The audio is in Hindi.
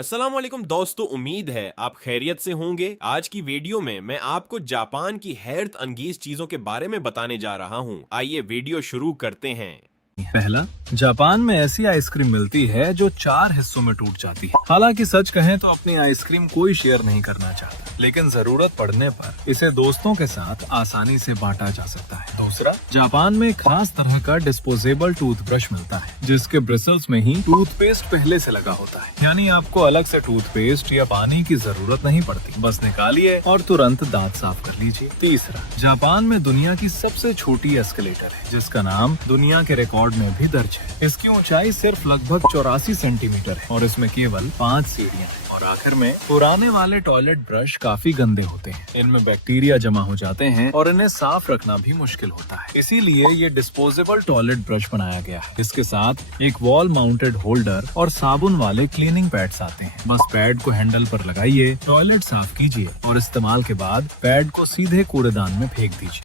अस्सलाम वालेकुम दोस्तों, उम्मीद है आप खैरियत से होंगे। आज की वीडियो में मैं आपको जापान की हैरत अंगेज चीजों के बारे में बताने जा रहा हूँ। आइए वीडियो शुरू करते हैं। पहला, जापान में ऐसी आइसक्रीम मिलती है जो 4 हिस्सों में टूट जाती है। हालांकि सच कहें तो अपनी आइसक्रीम कोई शेयर नहीं करना चाहता, लेकिन जरूरत पड़ने पर इसे दोस्तों के साथ आसानी से बांटा जा सकता है। दूसरा, जापान में खास तरह का डिस्पोजेबल टूथब्रश मिलता है, जिसके ब्रिसल्स में ही टूथपेस्ट पहले से लगा होता है, यानी आपको अलग से टूथपेस्ट या पानी की जरूरत नहीं पड़ती। बस निकालिए और तुरंत दांत साफ कर लीजिए। तीसरा, जापान में दुनिया की सबसे छोटी एस्केलेटर है, जिसका नाम दुनिया के रिकॉर्ड में भी दर्ज है। इसकी ऊंचाई सिर्फ लगभग 84 सेंटीमीटर है और इसमें केवल 5 सीढ़ियां हैं। और आखिर में, पुराने वाले टॉयलेट ब्रश काफी गंदे होते हैं, इनमें बैक्टीरिया जमा हो जाते हैं और इन्हें साफ रखना भी मुश्किल होता है। इसीलिए ये डिस्पोजेबल टॉयलेट ब्रश बनाया गया है। इसके साथ एक वॉल माउंटेड होल्डर और साबुन वाले क्लीनिंग पैड्स आते हैं। बस पैड को हैंडल पर लगाइए, टॉयलेट साफ कीजिए और इस्तेमाल के बाद पैड को सीधे कूड़ेदान में फेंक दीजिए।